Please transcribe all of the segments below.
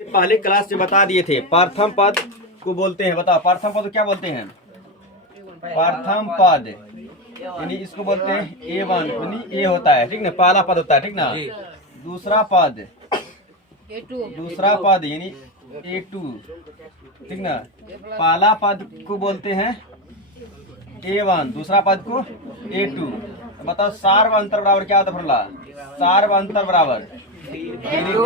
पहले क्लास से बता दिए थे प्रथम पद को बोलते हैं। बताओ प्रथम पद को क्या बोलते हैं? प्रथम पद यानी इसको बोलते हैं A1 यानी ए होता है, ठीक ना, पहला पद होता है, ठीक ना। दूसरा पद यानी A2, ठीक ना। पहला पद को बोलते हैं A1, दूसरा पद को A2। बताओ सार्व अंतर बराबर क्या होता है? फॉर्मूला सार्व अंतर बराबर A2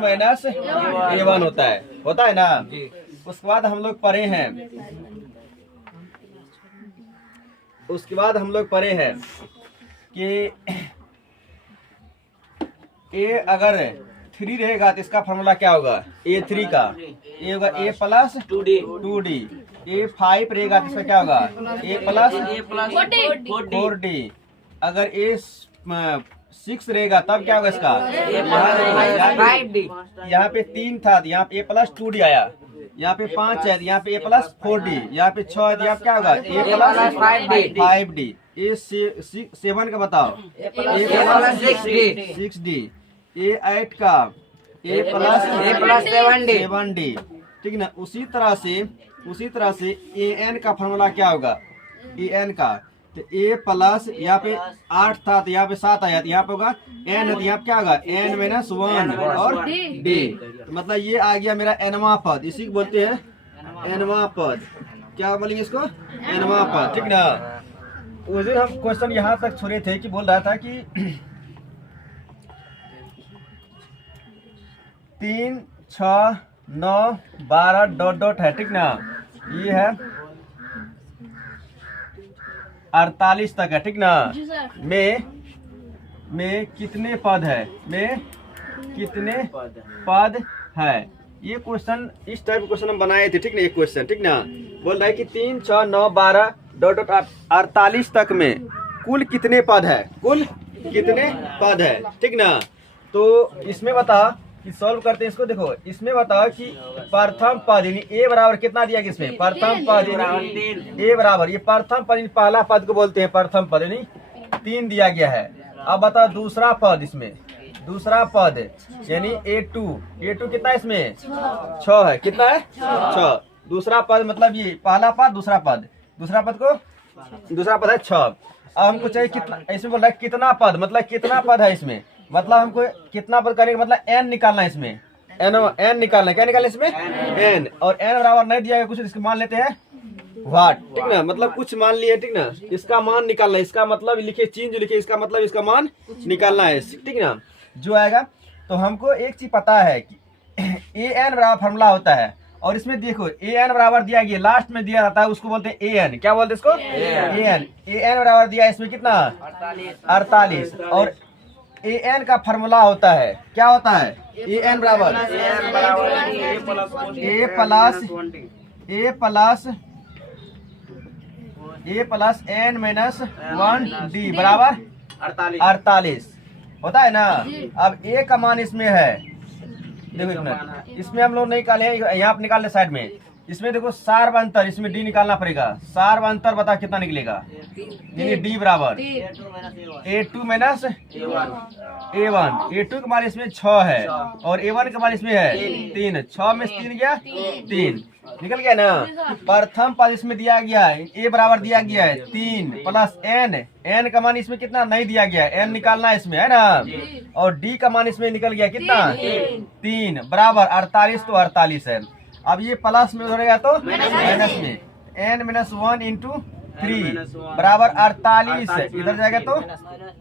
माइनस A1 होता है ना। उसके बाद हम लोग पढ़े हैं कि A अगर 3 रहेगा तो इसका फॉर्मूला क्या होगा? A3 का A होगा A प्लस 2D। A5 रहेगा तो इसका क्या होगा? A plus 4D। अगर A6 रहेगा तब क्या होगा इसका? यहाँ पे 3 था तो यहाँ पे A प्लस 2D आया। यहाँ पे 5 है तो यहाँ पे A प्लस 4D। यहाँ पे 6 है तो यहाँ पे क्या होगा? A plus 5D। A7 का बताओ A प्लस 6D। A8 का A प्लस 7D, ठीक ना। उसी तरह से AN का फॉर्मूला क्या होगा? AN का तो A प्लस यहाँ पे 8 था तो यहाँ पे 7 आया तो यहाँ पे होगा N है तो यहाँ पे क्या होगा? N माइनस 1 और D। तो मतलब ये आ गया मेरा nवां पद। इसी को बोलते हैं nवां पद। क्या बोलेंगे इसको? nवां पद, ठीक ना। उस दिन हम क्वेश्चन यहाँ तक छोड़े थे कि बोल रहा था कि 3, 6, 9, 12 डॉट है, ठीक ना। ये है 48 तक है, ठीक ना। में कितने पद है? ये क्वेश्चन इस टाइप क्वेश्चन हम बनाए थे, ठीक ना। एक क्वेश्चन, ठीक ना, बोल रहा है कि 3, 6, 9, 12 डॉट 48 तक में कुल कितने पद है? ठीक ना। तो इसमें बता कि सॉल्व करते हैं इसको। देखो इसमें बताओ कि प्रथम पद यानी A बराबर कितना दिया गया इसमें? प्रथम पद यानी A बराबर, ये प्रथम पद पहला पद को बोलते हैं प्रथम पद यानी 3 दिया गया है। अब बताओ दूसरा पद, इसमें दूसरा पद यानी A2 कितना है इसमें? 6 है। कितना है? 6। दूसरा पद मतलब ये पहला पद दूसरा पद है 6। अब हमको चाहिए कितना, इसमें बोल रहा है कितना पद, मतलब कितना पद है इसमें, मतलब हमको कितना पद करने का मतलब n निकालना है इसमें। n निकालना, क्या निकालना इसमें? n। और n बराबर नहीं दिया गया कुछ, इसको मान लेते हैं व्हाट, ठीक ना, मतलब कुछ मान लिए, ठीक ना। इसका मान निकालना है, इसका मतलब लिखे चीज लिखे, इसका मतलब इसका मान निकालना है, ठीक ना। जो आएगा तो हमको एक चीज पता है कि an बराबर फॉर्मूला होता है। और इसमें देखो an बराबर दिया गया, लास्ट में दिया रहता है, उसको बोलते हैं an। क्या बोलते हैं इसको? an बराबर दिया है इसमें कितना? 48। और an का फॉर्मूला होता है, क्या होता है? an बराबर A plus n minus 1D बराबर 48 होता है ना। अब A का मान इसमें है, देखो एक मिनट, इसमें हम लोग नहीं निकाले, यहाँ पे निकाल ले साइड में। इसमें देखो सार्व अंतर, इसमें D निकालना पड़ेगा। सार्व अंतर बता कितना निकलेगा? यानी D बराबर A2 माइनस A1। A2 का मान इसमें 6 है और A1 का मान इसमें है 3। 6 में 3 गया 3, निकल गया ना। प्रथम पद इसमें दिया गया है A बराबर दिया गया है 3 प्लस n का मान इसमें कितना नहीं दिया गया है, n निकालना है इसमें, है ना। और D का मान इसमें निकल गया कितना? 3 बराबर 48, तो 48 है। अब ये प्लस में रहेगा तो माइनस में, n माइनस 1 इंटू 3 बराबर 48 है। इधर जाएगा तो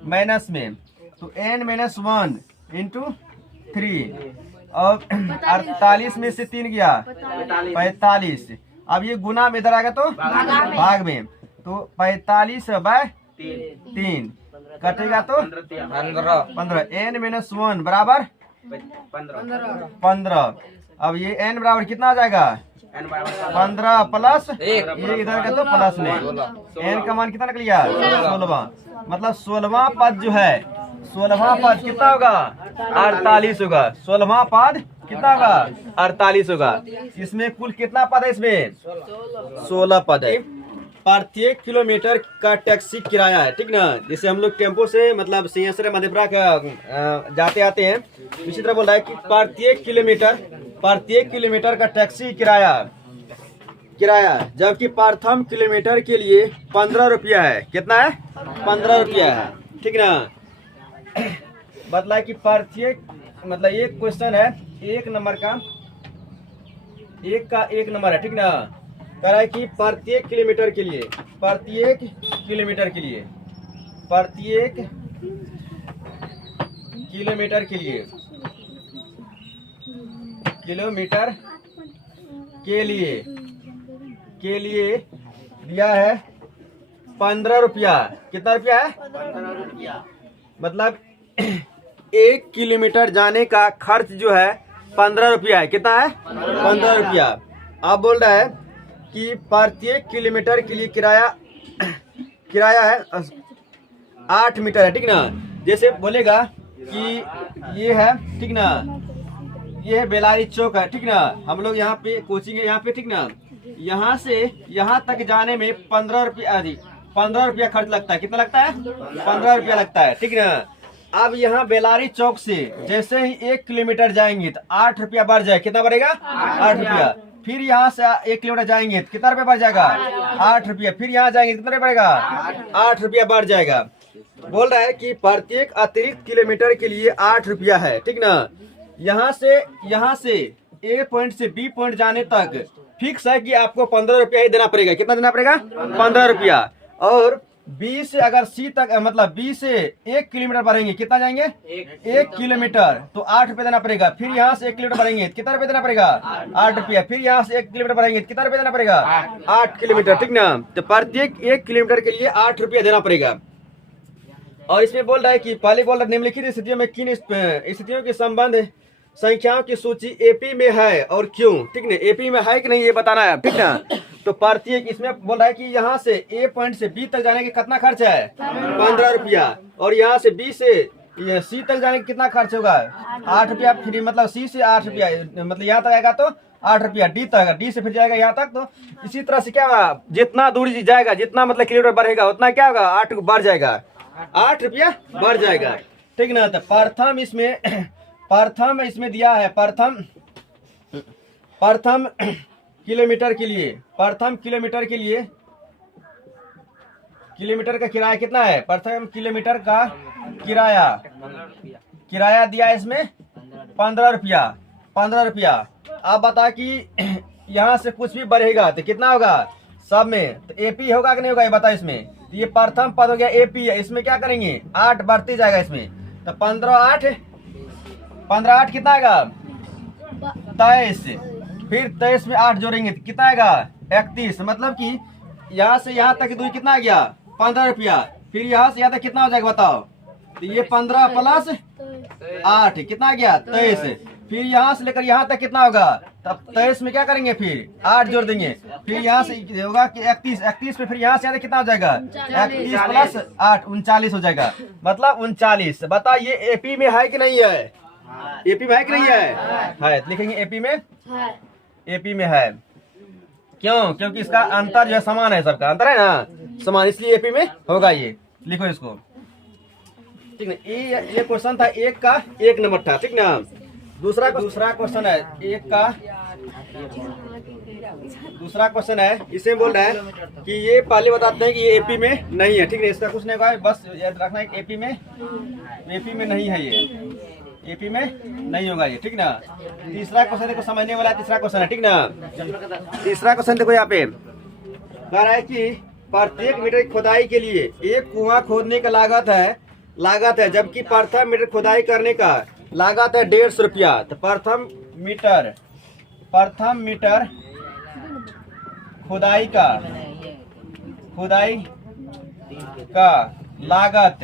माइनस में, तो n माइनस 1 इंटू 3। अब 48 में से 3 गया 45। अब ये गुना में इधर आएगा तो भाग में, तो 45 बाय 3 कटेगा तो 15। n माइनस 1 बराबर 15। अब ये n बराबर कितना आ जाएगा? 15 प्लस ये इधर का तो प्लस में, n का मान कितना निकल गया? 16। मतलब 16वां पद जो है, 16वां पद कितना होगा? 48 होगा। 16वां पद कितना होगा? 48 होगा। इसमें कुल कितना पद है? इसमें 16 पद है। प्रत्येक किलोमीटर का टैक्सी किराया है, ठीक ना। जैसे हम लोग टेम्पो से मतलब सिंहेश्वर मधेपुरा का जाते आते हैं, इसी तरह बोल रहा है कि प्रत्येक किलोमीटर का टैक्सी किराया, जबकि प्रथम किलोमीटर के लिए 15 रुपया है। कितना है? 15 रुपया है, ठीक ना। बतलाए कि प्रत्येक मतलब एक क्वेश्चन है, एक नंबर का एक नंबर है, ठीक ना। कह रहा है कि प्रत्येक किलोमीटर के लिए किलोमीटर के लिए दिया है 15 रुपया। कितना रुपया है? 15 रुपया। मतलब 1 किलोमीटर जाने का खर्च जो है 15 रुपया है। कितना है? 15 रुपया। अब बोल रहा है कि प्रत्येक किलोमीटर के लिए किराया है 8 मीटर है, ठीक ना। जैसे बोलेगा कि ये है, ठीक ना, ये है बेलारी चौक है, ठीक ना। हम लोग यहाँ पे कोचिंग है यहाँ पे, ठीक ना। यहाँ से यहाँ तक जाने में 15 रुपया खर्च लगता है। कितना लगता है? 15 रुपया लगता है, ठीक ना। अब यहाँ बेलारी चौक से जैसे ही 1 किलोमीटर जाएंगे तो 8 रुपया बढ़ जाए। कितना बढ़ेगा? 8 रुपया। फिर यहाँ से 1 किलोमीटर जाएंगे तो कितना रुपया बढ़ जाएगा? 8 रुपया। फिर यहाँ जाएंगे कितना रुपया बढ़ेगा? 8 रुपया बढ़ जाएगा। बोल रहा है कि प्रत्येक अतिरिक्त किलोमीटर के लिए 8 रुपया है, ठीक ना। यहाँ से ए पॉइंट से बी पॉइंट जाने तक फिक्स है कि आपको 15 रुपया ही देना पड़ेगा। कितना देना पड़ेगा? 15 रुपया। और बी से अगर सी तक मतलब बी से 1 किलोमीटर बढ़ेंगे, कितना जाएंगे? 1 किलोमीटर, तो 8 रुपया देना पड़ेगा। फिर यहाँ से 1 किलोमीटर बढ़ेंगे कितना रुपया देना पड़ेगा? 8 रुपया। फिर यहाँ से 1 किलोमीटर बढ़ेंगे कितना रुपया देना पड़ेगा? 8 किलोमीटर, ठीक ना। तो प्रत्येक 1 किलोमीटर के लिए 8 रुपया देना पड़ेगा। और इसमें बोल रहा है कि पहले बोल रहा है निम्नलिखित स्थितियों में किन स्थितियों के संबंध संख्याओं की सूची एपी में है और क्यों, ठीक ना। एपी में है कि नहीं ये बताना है, ठीक ना। तो प्रत्येक इसमें बोल रहा है कि यहाँ से ए पॉइंट से बी तक जाने का कितना खर्च है? 15 रुपया। और यहाँ से बी से सी तक जाने का कितना खर्च होगा? 8 रुपया। फिर मतलब सी से 8 रुपया, मतलब यहाँ तक आएगा तो 8 रुपया। डी तक, डी से फिर जाएगा यहाँ तक। तो इसी तरह से क्या होगा, जितना दूरी जाएगा, जितना मतलब किलोमीटर बढ़ेगा उतना क्या होगा? 8 बढ़ जाएगा, 8 रुपया बढ़ जाएगा, ठीक ना। तो प्रथम इसमें दिया है प्रथम किलोमीटर के लिए किलोमीटर का किराया कितना है? प्रथम किलोमीटर का किराया दिया है इसमें 15 रुपया। आप बता कि यहाँ से कुछ भी बढ़ेगा तो कितना होगा सब में? तो एपी होगा कि नहीं होगा ये बता। इसमें तो ये प्रथम पद हो गया एपी है। इसमें क्या करेंगे? 8 बढ़ते जाएगा इसमें। तो 15 8 कितना आएगा? 23। फिर 23 में 8 जोड़ेंगे तो कितना आएगा? 31। मतलब कि यहाँ से यहाँ तक की दूरी कितना आ गया? 15 रुपया। फिर यहाँ से यहाँ तक कितना हो जाएगा बताओ? तो ये 15 प्लस 8 कितना आ गया? 23। फिर यहाँ से लेकर यहाँ तक कितना होगा? तब 23 में क्या करेंगे? फिर 8 जोड़ देंगे। फिर यहाँ से होगा कि 31 में फिर यहाँ से कितना हो जाएगा? 31 प्लस 8 39 हो जाएगा। मतलब 39। बता ये एपी में है कि नहीं है? एपी में है कि नहीं है? लिखेंगे एपी में है। क्यों? क्योंकि इसका अंतर जो है समान है, सबका अंतर है ना समान, इसलिए एपी में होगा। ये लिखो इसको, ठीक ना। ये क्वेश्चन था एक का 1 नंबर था, ठीक ना। दूसरा क्वेश्चन है दूसरा क्वेश्चन है। इसमें बोल रहा है कि ये पहले बताते हैं कि ये एपी में नहीं है, ठीक है। इसका कुछ नहीं होगा, बस याद रखना है एपी में नहीं है, ये एपी में नहीं होगा ये, ठीक ना। तीसरा क्वेश्चन देखो समझने वाला तीसरा क्वेश्चन है, ठीक ना। तीसरा क्वेश्चन देखो यहाँ पे कह रहा है कि प्रत्येक मीटर खुदाई के लिए एक कुआं खोदने का लागत है, जबकि प्रथम मीटर खुदाई करने का लागत है 150 रुपया। तो प्रथम मीटर खुदाई का लागत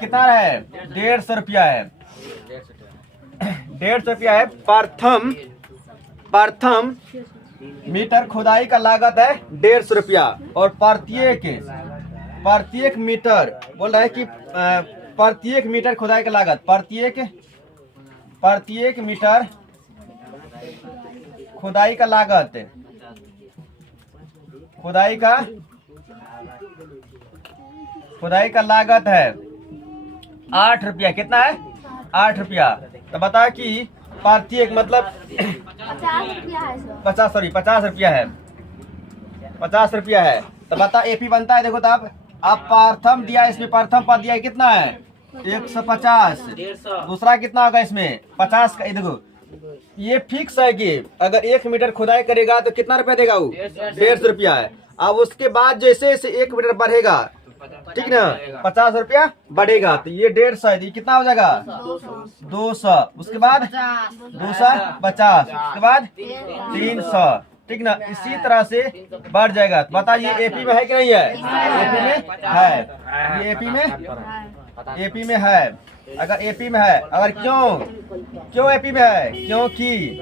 कितना है? 150 रुपया है। 150 रुपया है। प्रथम मीटर खुदाई का लागत है 150 रुपया। और प्रत्येक मीटर बोल रहा है कि प्रत्येक मीटर खुदाई का लागत प्रत्येक मीटर खुदाई का लागत खुदाई का लागत है 8 रुपया। कितना है? 8 रुपया। तो बता कि प्रत्येक मतलब 50 रुपया है। 50 रुपया है। तो बता एपी बनता है। देखो तो अब प्रथम दिया, इसमें प्रथम पद दिया है, कितना है? 150। दूसरा कितना होगा इसमें? 50 का। देखो ये फिक्स है कि अगर 1 मीटर खुदाई करेगा तो कितना रुपया देगा वो? 150 रुपया है। अब उसके बाद जैसे जैसे 1 मीटर बढ़ेगा, ठीक ना, 50 रुपया बढ़ेगा। तो ये 150 है, ये कितना हो जाएगा? 200। उसके बाद 250, उसके बाद 300, ठीक ना। इसी तरह से बढ़ जाएगा। तो बता ये एपी में है कि नहीं है? एपी में है। ये एपी में है। अगर एपी में है, अगर क्यों एपी में है? क्योंकि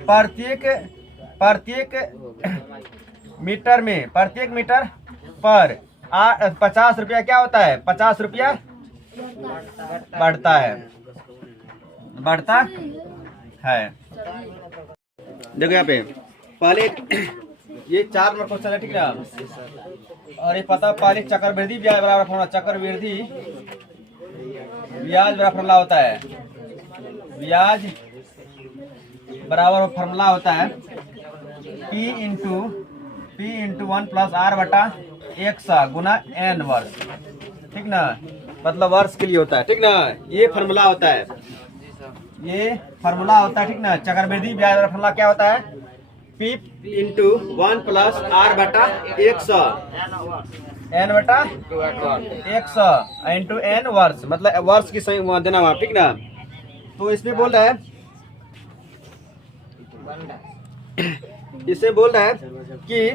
प्रत्येक मीटर पर 50 रुपया क्या होता है? 50 रुपया बढ़ता है। देखो यहाँ पे पहले ये 4 नंबर क्वेश्चन है, ठीक ना। और ये पता पहले चक्रवृद्धि ब्याज बराबर फॉर्मूला, चक्रवृद्धि ब्याज बराबर फॉर्मूला होता है। ब्याज बराबर फॉर्मूला होता है P इंटू 1 प्लस R बटा 100 गुना n वर्ष, ठीक ना। मतलब वर्ष के लिए होता है, ठीक ना। ये फॉर्मूला होता है, ठीक ना। चक्रवृद्धि ब्याज बराबर फॉर्मूला क्या होता है? P इंटू 1 प्लस R बटा 100 n बटा 100 इंटू n वर्ष, मतलब वर्ष की सही देना हुआ, ठीक ना। तो इसमें बोल रहा है कि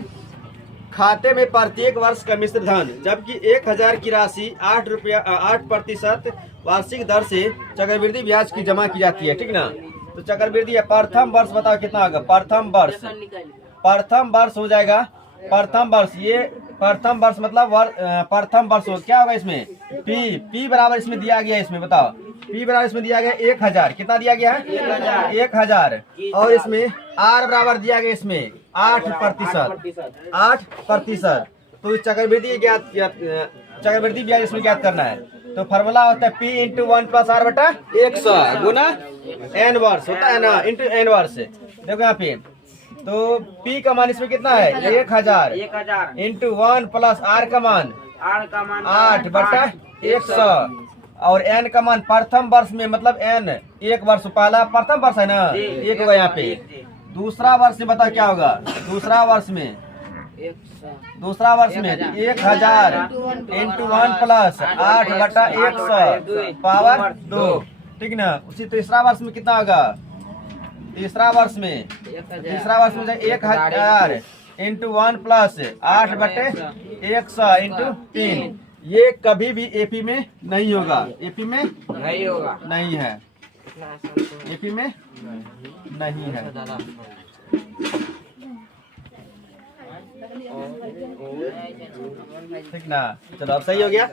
खाते में प्रत्येक वर्ष का मिश्र धन, जबकि 1000 की राशि 8% वार्षिक दर से चक्रवृद्धि ब्याज की जमा की जाती है, ठीक ना। तो चक्रवृद्धि प्रथम वर्ष बताओ कितना होगा? प्रथम वर्ष हो जाएगा। प्रथम वर्ष, ये प्रथम वर्ष मतलब प्रथम वर्ष हो, क्या होगा इसमें? P बराबर इसमें दिया गया है। इसमें बताओ P बराबर इसमें दिया गया 1000। कितना दिया गया है? 1000। और इसमें R बराबर दिया गया इसमें 8%। तो चक्रवृद्धि ब्याज इसमें ज्ञात करना है। तो फॉर्मूला होता है P इंटू 1 प्लस R बटा 100 गुना n वर्ष, होता है ना, इंटू n वर्ष। देखो यहाँ पे तो P का मान इसमें कितना है? 1000 इंटू 1 प्लस R का मान 8 बटा 100 और n का मान प्रथम वर्ष में, मतलब n 1 वर्ष, पहला प्रथम वर्ष है ना, 1 होगा यहाँ पे। दूसरा वर्ष में बताओ क्या होगा? दूसरा वर्ष में 1000 इंटू 1 प्लस 8 बटा 100 पावर 2, ठीक ना। उसी तीसरा वर्ष में कितना होगा? तीसरा वर्ष में 1000 इंटू 1 प्लस 8 बटे 100 इंटू 3। ये कभी भी एपी में नहीं होगा। एपी में नहीं है। एपी में नहीं है। ठीक ना। चलो अब सही हो गया।